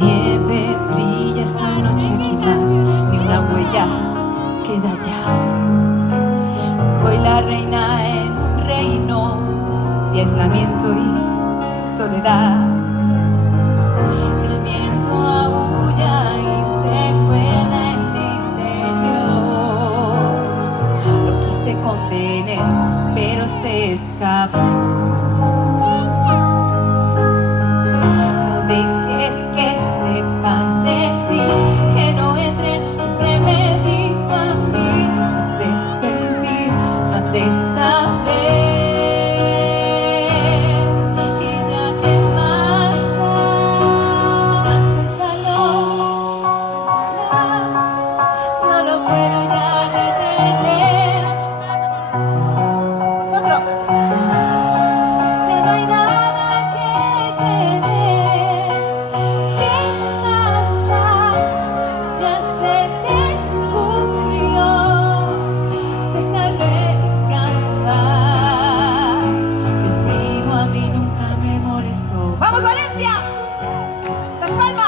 nieve brilla esta noche aquí más, ni una huella queda ya. Soy la reina en un reino de aislamiento y soledad. El viento aúlla y se cuela en mi interior. Lo quise contener, pero se escapó. ¡Vamos, Valencia! ¡Esas palmas!